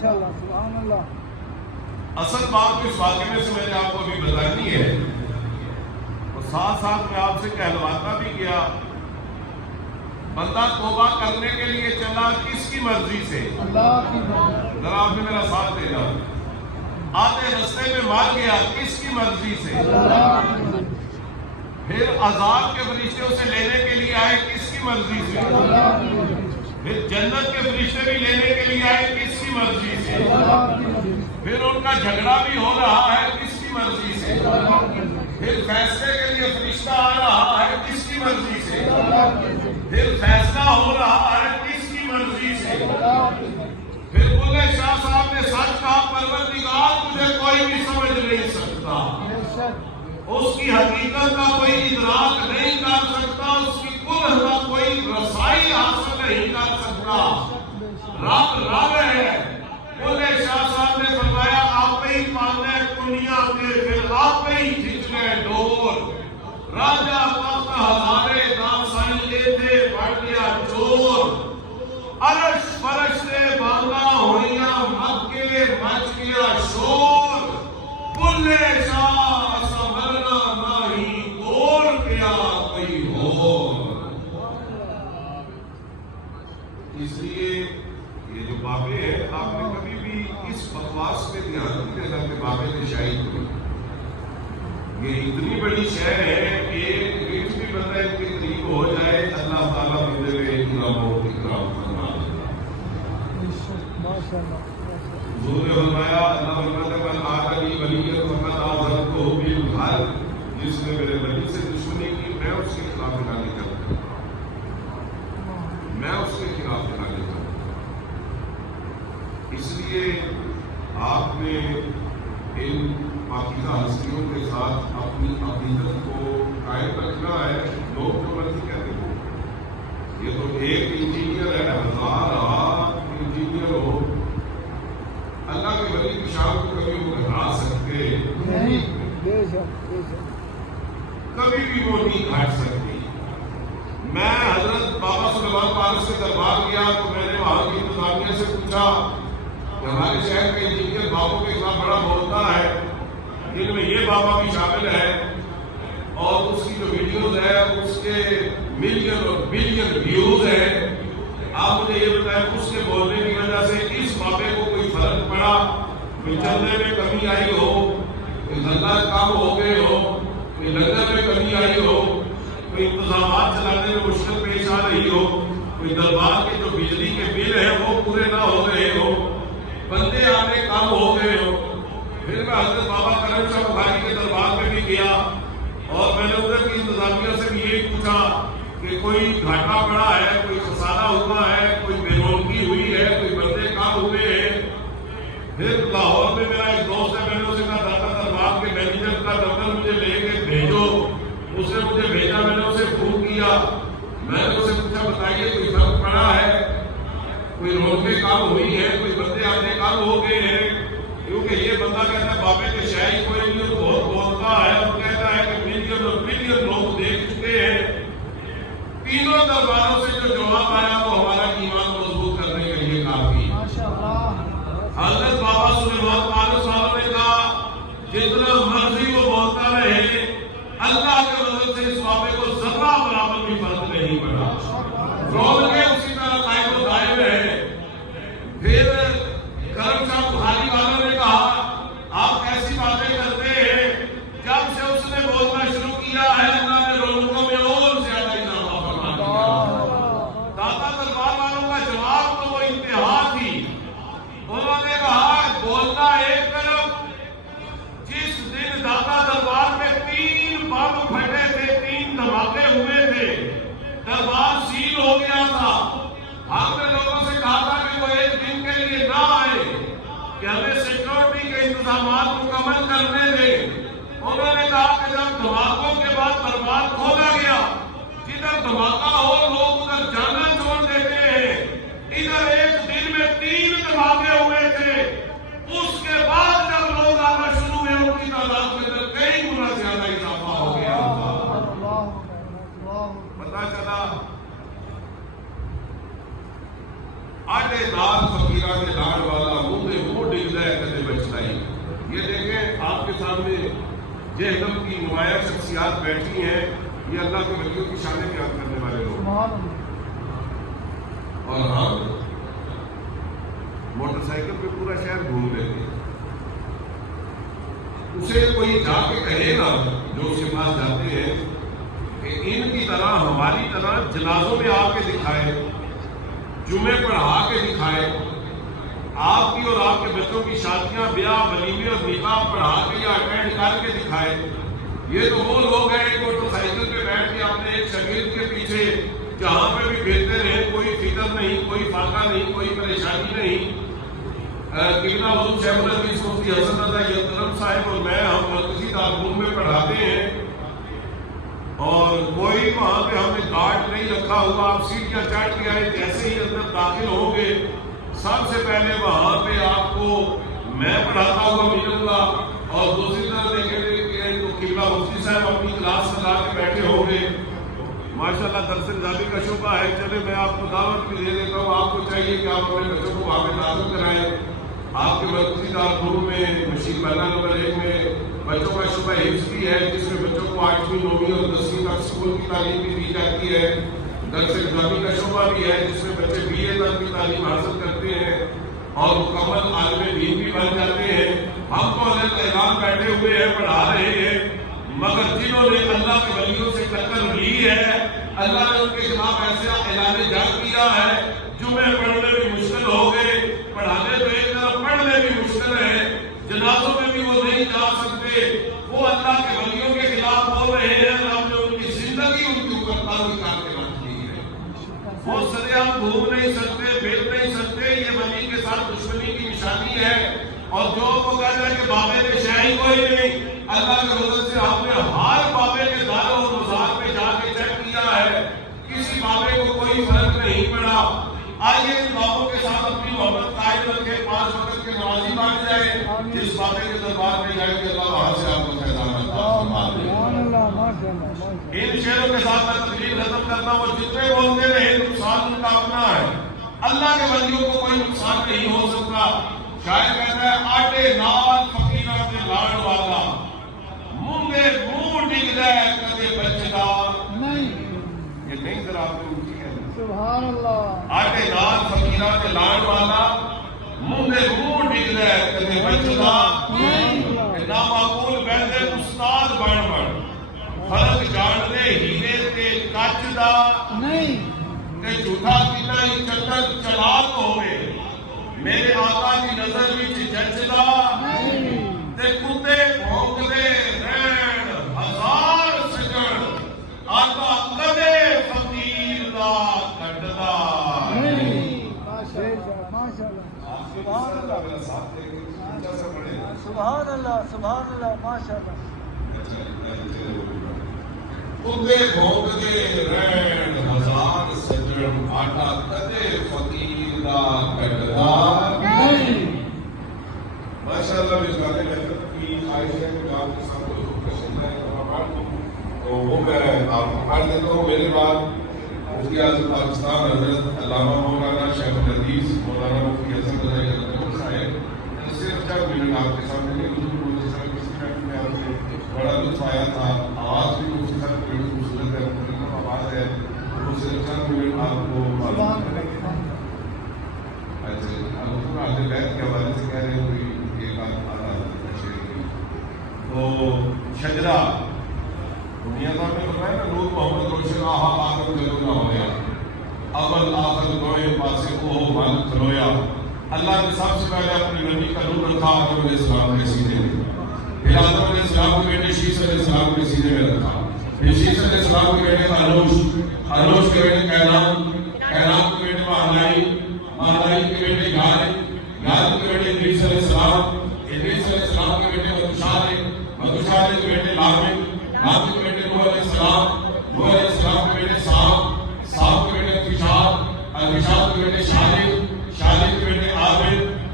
ماشاءاللہ سبحان اللہ. اصل بات تو اس واقعے میں سے میں نے آپ کو ابھی بتانی ہے، اور ساتھ ساتھ میں آپ سے کہلواتا بھی گیا، بندہ توبہ کرنے کے لیے چلا کس کی مرضی سے؟ اللہ کی مرضی. ذرا آپ نے میرا ساتھ دینا. آدھے رستے میں مار گیا کس کی مرضی سے؟ اللہ کی مرضی. پھر عذاب کے فرشتے اسے لینے کے لیے آئے کس کی مرضی سے؟ اللہ کی مرضی. پھر جنت کے فرشتے بھی لینے کے لیے آئے کس کی مرضی سے؟ اللہ کی مرضی. پھر ان کا جھگڑا بھی ہو رہا ہے کس کی مرضی سے؟ اللہ کی مرضی. پھر فیصلے کے لیے فرشتہ آ رہا ہے کس کی مرضی سے؟ اللہ کی مرضی. پھر فیصلہ ہو رہا ہے کس کی مرضی سے؟ اللہ کی مرضی. پھر بلے شاہ صاحب نے سچ کہا، پروردگار تجھے کوئی بھی سمجھ نہیں سکتا، بے شک. اس کی حقیقت کا کوئی ادراک نہیں کر سکتا، اس کی کل کا کوئی رسائی حاصل نہیں کر سکتا. رب رب ہے. بلے شاہ صاحب نے فرمایا آپ ہی پالنے کنیا کے، پھر آپ ہی کھچنے ڈور. راجہ تخت ہزارے نام سائن لے تھے، بڑھ گیا چور. عرش فرش سے بانگا ہوئیاں مکے، مچ گیا شور. بلے شاہ سمرنا نہیں توڑ گیا کوئی اور. اس لیے یہ جو بابے ہیں، آپ نے کبھی بھی اس بکواس پہ دھیان نہیں دینا کہ بابے نے شاہی کی. یہ اتنی بڑی شہر ہے کہ ایک بھی بندہ ان کے قریب ہو جائے، اللہ تعالیٰ بندے میں اکرام فرما. حضور نے فرمایا، اللہ فرماتا ہے من عاد لی ولیًا فقد آذنتہ بالحرب. جس نے میرے ولی سے دشمنی کی، میں اس کے خلاف اعلان کرتا ہوں، میں اس کے خلاف اعلان کرتا ہوں. اس لیے آپ نے ان پاکیزہ ہستیوں کے ساتھ اپنی عقیدت کو قائم رکھنا ہے. لوگ جو مرضی کہتے ہیں، یہ تو ایک انجینئر ہے، ہزار انجینئر ہو، اللہ کے ولی کی شان کو کبھی وہ گھٹا سکتے نہیں. بے شک بے شک. کبھی بھی وہ نہیں گھٹ سکتی. میں حضرت بابا سلیمان فارس کے دربار گیا تو میں نے وہاں کی انتظامیہ سے پوچھا کہ ہمارے شہر کے انجینئر بابوں کے خلاف بڑا بولتا ہے، جن میں یہ بابا بھی شامل ہے، اور اس کی جو ویڈیوز ہے اس کے ملین اور بلین ویوز ہیں. آپ مجھے یہ بتائیں اس کے بولنے کی وجہ سے اس بابے کو کوئی فرق پڑا، کوئی چلنے میں کمی آئی ہو، کوئی دھندا کم ہو گئے ہو، کوئی لنگر میں کمی آئی ہو، کوئی انتظامات چلانے میں مشکل پیش آ رہی ہو، کوئی دربار کے جو بجلی کے بل ہیں وہ پورے نہ ہو رہے ہو، بندے آنے کم ہو گئے ہو. پھر میں حضرت بابا کرم شاہ بخاری کے دربار میں بھی گیا اور میں نے ادھر کی انتظامیہ سے بھی یہی پوچھا کہ کوئی گھاٹا پڑا ہے، کوئی خسارہ ہوا ہے، کوئی بے رونقی ہوئی ہے، کوئی بندے کم ہوئے ہیں. پھر لاہور میں میرا ایک دوست ہے، میں نے اسے کہا داتا دربار کے مینیجر کا نمبر مجھے لے کے بھیجو. اس نے مجھے بھیجا، میں نے اسے فون کیا، میں نے اسے پوچھا بتائیے کوئی فرق پڑا ہے، کوئی رونقیں کم ہوئی ہیں، کوئی بندے آنے کم ہو گئے ہیں؟ کیونکہ یہ بندہ کہتا ہے بابے کے شاہی کوئی نہیں، بہت بولتا ہے اور کہتا ہے کہ ملین اور بلین لوگ دیکھ چکے ہیں. تینوں درباروں سے جو جواب آیا وہ ہمارا ایمان مضبوط کرنے کے لیے کافی. حضرت بابا سلیمان فارس صاحب نے کہا جتنا مرضی وہ بولتا رہے، اللہ کے مدد سے اس بابے کو ذرہ برابر بھی فرق نہیں پڑا. روز کے اسی طرح قائم و دائم رہے. پھر کرم شاہ بخاری والوں نے کہا آپ کیسی باتیں کرتے ہیں؟ جب سے اس نے بولنا شروع کیا ہے اللہ نے رونقوں میں اور زیادہ اضافہ فرما دیا. داتا دربار والوں کا جواب تو وہ انتہا تھی. انہوں نے کہا بولنا ایک طرف، جس دن داتا دربار میں 3 بم پھٹے تھے، 3 دھماکے ہوئے تھے، دربار سیل ہو گیا تھا. ہم نے لوگوں سے کہا تھا کہ وہ ایک دن کے لیے نہ آئے، کہ ہمیں سیکورٹی کے انتظامات مکمل کرنے دیں. انہوں نے کہا کہ جب دھماکوں کے بعد دربار کھولا گیا، جدھر دھماکہ ہو لوگ ادھر جانا چھوڑ دیتے ہیں. ادھر ایک دن میں 3 دھماکے ہوئے تھے. اس کے بعد جب لوگ آنا شروع ہوئے ان کی تعداد میں ادھر کئی گنا زیادہ اضافہ ہو گیا. پتا چلا آٹے دار فقیرہ کے لاڑ والا منہ سامنے جہنم کی نمایاں شخصیات بیٹھی ہیں، یہ اللہ کے ولیوں کی شان بیان کرنے والے لوگ، سبحان اللہ۔ اور ہم موٹر سائیکل پہ پورا شہر گھوم لیتے ہیں۔ اسے کوئی جا کے کہے نا جو اس کے پاس جاتے ہیں کہ ان کی طرح ہماری طرح جنازوں میں آ کے دکھائے، جمعے پڑھا کے دکھائے، آپ کی اور آپ کے بچوں کی شادیاں، بیاہ، ولیمے اور نکاح پڑھا کے یا اٹینڈ کر کے دکھائے۔ یہ تو وہ لوگ ہیں کہ موٹر سائیکل پہ بیٹھ کے اپنے ایک شاگرد کے پیچھے جہاں پہ بھی بھیجتے رہے، کوئی فکر نہیں، کوئی فاقہ نہیں، کوئی پریشانی نہیں۔ قبلہ حضور شیخ الحدیث مفتی حسن رضا یلترم صاحب اور میں ہم مرکزی دارالعلوم میں پڑھاتے ہیں، اور کوئی وہاں پہ ہم نے گارڈ نہیں رکھا ہوا، آپ سیٹیاں چڑھ کے آئے، جیسے ہی اندر داخل ہوں گے سب سے پہلے وہاں پہ آپ کو میں پڑھاتا ہوا ملوں گا، اور دوسری طرف دیکھیں گے کہ قبلہ مفتی صاحب اپنی کلاس لگا کے بیٹھے ہوں گے۔ ماشاءاللہ درس نظامی کا شعبہ ہے، چلے میں آپ کو دعوت بھی دے دیتا ہوں، آپ کو چاہیے کہ آپ اپنے بچوں کو وہاں پہ داخل کرائیں۔ آپ کے مرکزی دارالعلوم میں مشین محلہ نمبر 1 میں بچوں کا شعبہ حفظ بھی ہے، جس میں بچوں کو 8ویں 9ویں اور 10ویں تک اسکول کی تعلیم بھی دی جاتی ہے۔ درس نظامی کا شعبہ بھی ہے، جس میں بچے BA تک کی تعلیم حاصل کرتے ہیں اور مکمل عالم دین بھی بن جاتے ہیں۔ ہم تو حضرت اعلان بیٹھے ہوئے ہیں، پڑھا رہے ہیں، مگر جنہوں نے اللہ کے ولیوں سے ٹکر لی ہے، اللہ نے ان کے خلاف ایسا اعلان جنگ کیا ہے، جمعے پڑھنے بھی مشکل ہو گئے، پڑھانے تو ایک طرف پڑھنے بھی مشکل ہے، جنازوں میں بھی وہ نہیں جا سکتے، وہ اللہ کے ولیوں کے خلاف بول رہے ہیں، ہم نے ان کی زندگی ان کے اوپر تاریخ کر کے رکھ دی ہے۔ وہ سریعام گھوم نہیں سکتے، پھر نہیں سکتے، یہ ولی کے ساتھ دشمنی کی نشانی ہے۔ اور جو وہ کہتے ہیں کہ بابے کے شاہی کوئی نہیں، اللہ کے فضل سے ہم نے ہر بابے کے دار و مزار پہ جا کے چیک کیا ہے، کسی بابے کو کوئی فرق نہیں پڑا۔ آئیے ان بابوں کے ساتھ اپنی محبت قائم رکھے، 5 وقت کے نمازی بن جائے، جس بابے کے دربار میں جائیں گے اللہ وہاں سے آپ کو فیضان عطا فرمائے۔ ان شعروں کے ساتھ میں تقریر ختم کرتا ہوں، جتنے بولتے رہے نقصان ان کا اپنا ہے، اللہ کے ولیوں کو کوئی نقصان نہیں ہو سکتا۔ شاعر کہتا ہے آٹے نال فقیراں تے لاڑ والا، مونگے منہ ڈگدا ہے کدے بچدا نہیں۔ یہ نہیں ذرا آپ نے اونچی ہے، سبحان اللہ۔ آٹے نال فقیراں تے لاڑ والا، مونگے منہ ڈگدا ہے کدے بچدا نہیں۔ نا معقول بہندے استاد بن فرق جان دے ہیرے تے کچ دا نہیں، تے جھوٹا کنا ہی چکر چلاک ہوے، میرے آقا کی نظر وچ جچدا تے کتے بھونکدے رہن ہزار سجن، آقا کدے فقیر دا کٹدا نہیں۔ ماشاءاللہ سبحان اللہ، سبحان اللہ، سبحان اللہ، ماشاءاللہ۔ کتے بھونکدے رہن ہزار سجن، آقا کدے فقیر دا کٹدا نہیں۔ ماشاءاللہ اس گانے لہجت کی خواہش ہے کہ آپ کے ساتھ حضور کا سجدہ تو وہ میں آپ کو پڑھ دیتا ہوں۔ میرے بعد مفتی اعظم پاکستان حضرت علامہ مولانا شیخ الحدیث مولانا مفتی حسن رضا یلترم صاحب صرف چند منٹ آپ کے سامنے مجھے سر کسی منٹ میں آپ سے بڑا لطف آیا تھا، آواز بھی مفتی صاحب بڑی خوبصورت ہے، مکمل آواز ہے، وہ صرف چند منٹ آپ کو معلوم کریں گے۔ اچھا اب اہل بیت کے حوالے سے کہہ رہے ہیں کوئی ایک آدھا تو شجرا دنیا صاحب نے بتایا نا، نور محمد روشن آہا آخر جلو نہ ہویا، اول آخر دوئے پاسے کو من کھلویا۔ اللہ نے سب سے پہلے اپنے نبی کا نور رکھا آدم علیہ السلام کے سینے میں، پھر آدم علیہ السلام کے بیٹے شیس علیہ السلام کے سینے میں رکھا، پھر شیس علیہ السلام کے بیٹے انوش کے بیٹے کائنات کے بیٹے مہالائی کے بیٹے غالب کے بیٹے ادریس علیہ السلام کے بیٹے متشارے کے بیٹے لامک کے بیٹے نوح علیہ السلام کے بیٹے سام کے بیٹے الفشاد کے بیٹے شالب کے بیٹے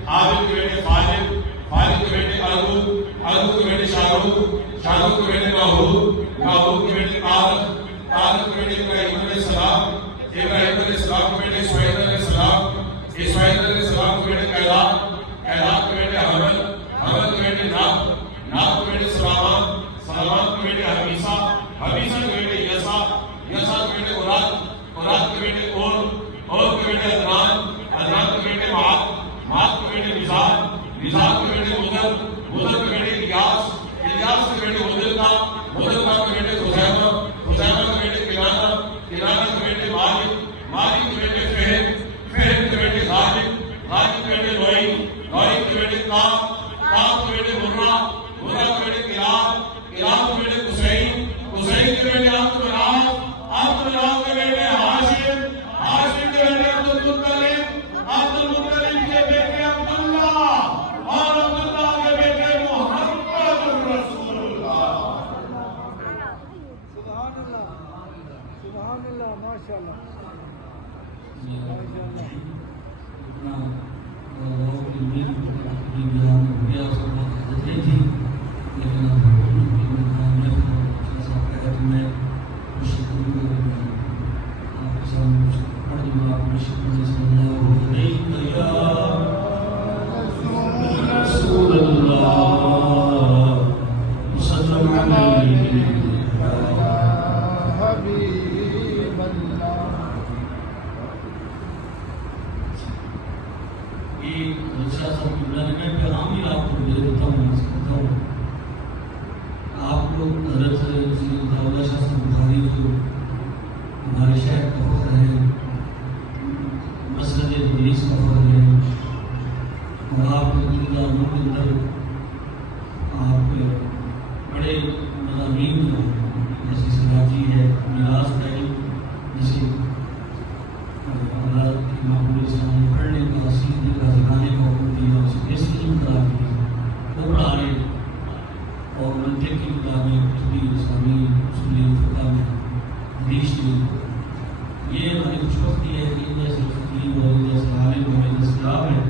عابد کے بیٹے فالد کے بیٹے ارو کے بیٹے شاروق کے بیٹے ناہود کے بیٹے طارق کے بیٹے ابراہیم علیہ السلام کے بیٹے اسماعیل علیہ السلام کے بیٹے کیلاب کے بیٹے حمل کے بیٹے ناب کے بیٹے کے بیٹے حبیسہ، حبیسہ کے بیٹے یسا، یسا کے بیٹے اوراد کے بیٹے اور کے بیٹے عدنان کے بیٹے معاد کے بیٹے مزاح کے بیٹے مضر کے بیٹے الیاس کے بیٹے مدرکہ کے بیٹے خزیمہ کے بیٹے کنانہ کے بیٹے مالک کے بیٹے فہد کے بیٹے غالب کے بیٹے لوئی کے بیٹے کام کے بیٹے مرہ کے بیٹے کلاب کے بیٹے قصین کے بیٹے عبداللہ کے بیٹے ہاشم کے بیٹے عبدالمطلب کے بیٹے عبداللہ اور عبداللہ کے بیٹے محمد رسول اللہ. سبحان اللہ ماشاء اللہ. آپ لوگ حضرت داؤد شاہ صاحب بخاری جو ہمارے شہر کا فخر ہے، مسجد تدریس کا فخر ہے، اور آپ کے دارالعلوم کے اندر آپ بڑے مضامین جیسے سراجی ہے، میراث ہے، جیسے حضرت امام الاسلام نے پڑھنے کا، سیکھنے کا، سکھانے کا حکم دیا، اسے کیسے قرار دیا، وہ پڑھا رہے اور منطق کی کتابیں اصولی اسلامی اصولی فقہ میں حدیث کی. یہ ہماری خوش بختی ہے کہ جیسے فقیر اور جیسے عالم ہمیں دستیاب ہیں.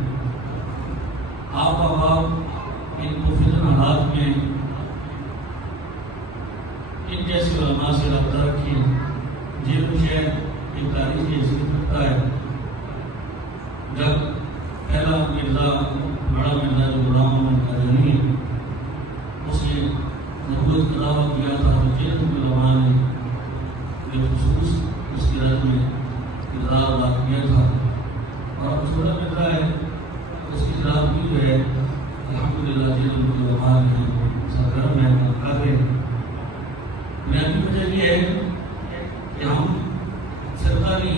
آپ احباب ان مفید حالات میں ان جیسے علماء سے رابطہ رکھیں. یہ مجھے ایک تاریخ کی حیثیت رکھتا ہے. جب پہلا مرزا بڑا مرزا جو غلام محمد قادیانی ہے، اس نے نبوت کا دعویٰ کیا تھا، جن علماء نے بالخصوص اس کی رد میں کردار ادا کیا تھا. اور اب چھوٹا مرزا ہے، اس کی جرابی جو ہے الحمدللہ جن علماء نے سرگرم ہے کر رہے ہیں. بنیادی وجہ یہ ہے کہ ہم سرکاری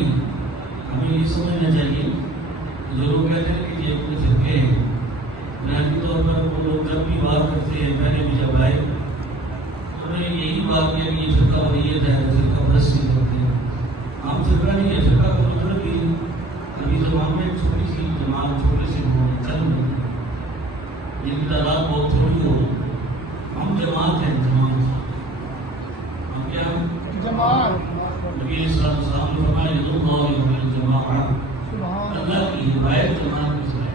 ہمیں یہ سمجھنا چاہیے جو لوگ کہتے ہیں کہ یہ اپنے فرقے ہیں. بنیادی طور پر وہ لوگ جب بھی بات کرتے ہیں، پہلے بھی جب آئے انہوں نے یہی بات کیا کہ یہ فرقہ وحیت ہے، فرقہ پرستی کرتے ہیں. ہم فرقہ نہیں ہے. فرقہ کا مطلب بھی ابھی زمان میں چھوٹی سی جماعت، چھوٹے سے چند جن کی تعداد بہت تھوڑی ہو. ہم جماعت ہیں. ہم کیا جماعت. نبی صلی اللہ علیہ وسلم نے فرمایا ید اللہ الجماعۃ، اللہ کی ہدایت جماعت میں سے ہے.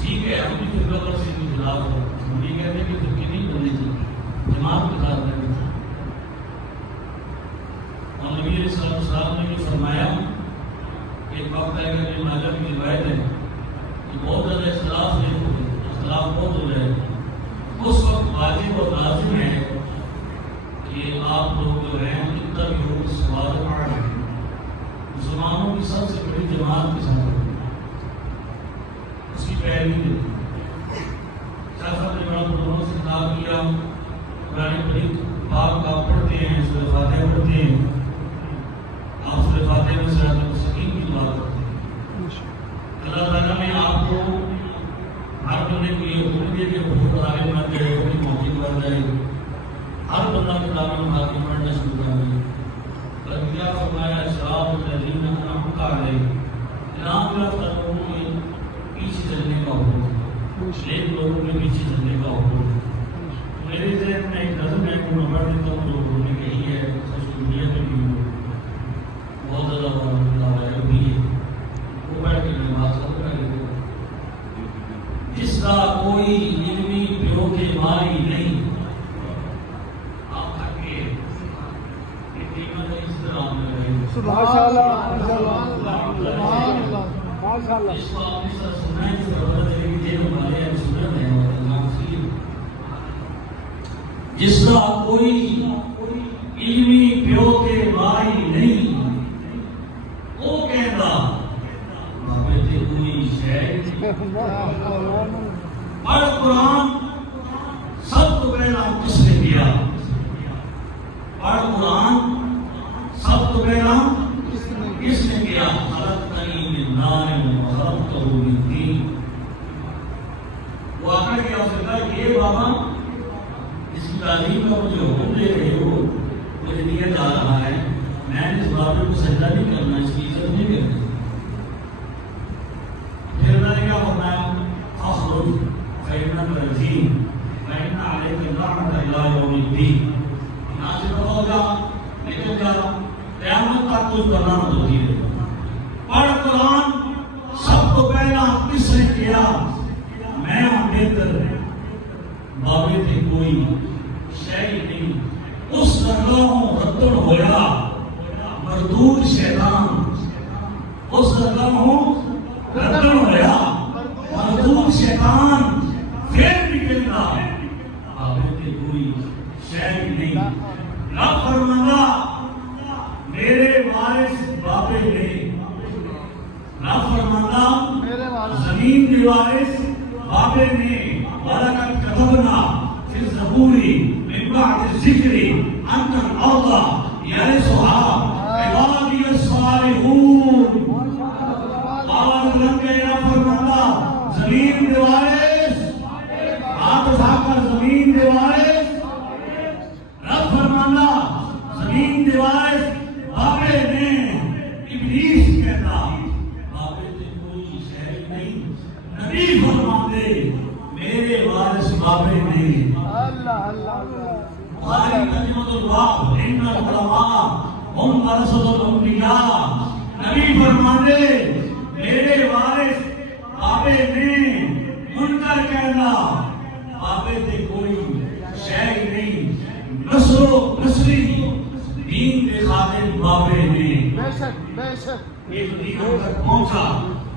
ٹھیک ہے، ہم بھی فرقہ پرستی کے خلاف ہو. ہم یہ کہتے ہیں کہ فرقے نہیں بننے چاہیے، جماعت کے ساتھ رہنا چاہیے. اور نبی علیہ السلام نے یہ فرمایا، ایک وقت ہے کہ ابن ماجہ کی روایت ہے کہ بہت زیادہ اختلاف بہت ہو رہے ہیں. اس وقت واجب اور لازم ہے کہ آپ لوگ جو ہیں اتبعوا الصوابع، مسلمانوں کی سب سے بڑی جماعت کے ساتھ اس کی پیروی دے. شاہ صاحب نے بڑا پرونوں سے خطاب کیا. قرآن کریم پاک آپ پڑھتے ہیں، سورہ فاتحہ پڑھتے ہیں، آپ سورہ فاتحہ میں صراط المستقیم کی دعا کرتے ہیں. اللہ تعالیٰ نے آپ کو ہر بندے کو یہ حکم دیا کہ بہت عالم بن جائے، بڑی موقع بن جائے. ہر بندہ کتاب میں پڑھنا شروع کر دے. پر کیا فرمایا صراط الذین انعمت علیہم، انعام یافتہ لوگوں کے پیچھے چلنے کا حکم ہے، ایک لوگوں کے پیچھے چلنے کا حکم ہے. میرے ذہن میں ایک نظم ہے کہ میں پڑھ دیتا ہوں، لوگوں نے کہی ہے سوشل میڈیا پہ بھی بہت زیادہ وائرل ہوئی ہے. وہ پڑھ کے میں بات ختم کر دیتا ہوں. جس کا کوئی علمی پیو کے ماری نہیں، ماشاء اللہ ماشاء اللہ. اس کو آپ نے سر سنا ہے کہ ہمارے سنت ہے اور امام سید جس کا کوئی علمی پیو کے مائی نہیں وہ کہتا بابے تے کوئی شے اور قرآن سب تو پہلا کس نے کیا اور قرآن سب تو پہلا کس نے کیا خلقتنی من نار وخلقتہ من طین وہ آقا کیا اس نے کہا یہ بابا اس کی تعلیم کا مجھے حکم دے رہے ہو مجھے دیا جا رہا ہے میں اس بابے کو سجدہ نہیں کرنا اس کی عزت نہیں کرنا پھر میں نے کیا فرمایا فاخرج فإنک رجیم وإن علیک اللعنۃ إلی یوم الدین یہاں سے بتاؤ جا نکل جا قیامت تک کچھ کرنا مت ہوتی ہے پڑھ قرآن سب کو پہلا کس نے کیا میں بہتر بابے تے کوئی شے نہیں اس درگاہوں رتن ہویا مردود شیطان اس درگاہوں رتن ہویا مردود شیطان پھر نکلنا بابے تے کوئی شے نہیں رب فرمانا میرے وارث بابے نے رب فرمانا زمین کے وارث بابے نے وَلَقَدْ كَتَبْنَا فِي الزَّبُورِ مِن بَعْدِ الذِّكْرِ أَنَّ الْأَرْضَ يَرِثُهَا عِبَادِيَ الصَّالِحُونَ بابا کرم کے رب فرمانا زمین کے وارث ہاتھ اٹھا کر زمین کے وارث رب فرمانا زمین کے وارث بابے نے ابلیس کہتا بابے سے کوئی شے نہیں نبی فرماتے میرے وارث بابے نے اللہ اللہ بخاری کلمۃ الواق ان العلماء ہم ورثۃ الانبیاء نبی فرماتے میرے وارث بابے نے منکر کہنا بابے سے کوئی شے نہیں نسل و نسلی دین کے خادم بابے نے بے شک ایک دین ہم تک پہنچا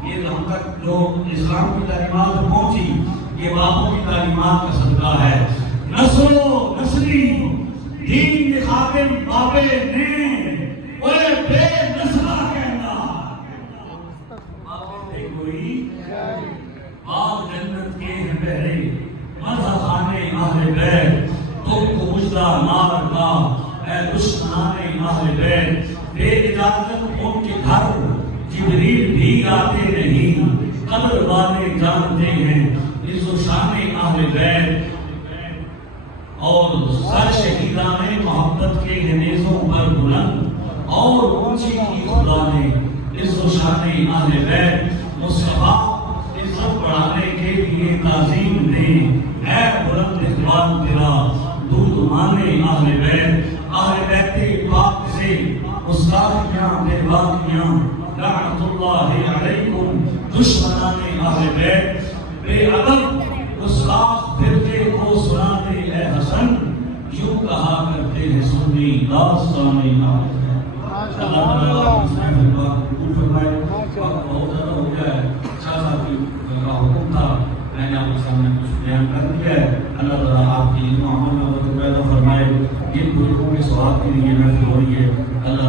یہ ہم تک جو اسلام کی تعلیمات پہنچی یہ باپوں کی تعلیمات کا صدقہ ہے نسل و نسلی دین کے خادم بابے نے اوے بے نسلہ کہنا بابے سے کوئی باغ جنت کے ہیں بہرے مدح خانے اہل بیت تم کو مجدہ نار کا اے دشمنان اہل بیت بے اجازت ان کے گھر جبریل بھی آتے نہیں قبر والے جانتے ہیں عز و شان اہل بیت اور سر شہیدان محبت کے نیزوں پر بلند اور اونچی کی خدا نے عز و شان اہل بیت مصطفیٰ عزت بڑھانے کے لیے تعظیم دے اے بلند اقبال تیرا دودھ مانے اہل بیت پاک سے مستعفیاں بے باقیاں لعنت اللہ علیکم دشمنان اہل بیت بے ادب گستاخ فرقے کو سنانے اے حسن یوں کہا کرتے ہیں سنی داستان اہل بیت اللہ تعالیٰ اس نے قبول فرمائے وقت بہت زیادہ ہو گیا ہے شاہ صاحب کا حکم تھا میں نے آپ کے سامنے کچھ بیان کر دیا ہے اللہ تعالیٰ آپ کی علم و عمل میں برکت پیدا فرمائے جن بزرگوں کے ثواب کے لیے محفل ہو رہی ہے اللہ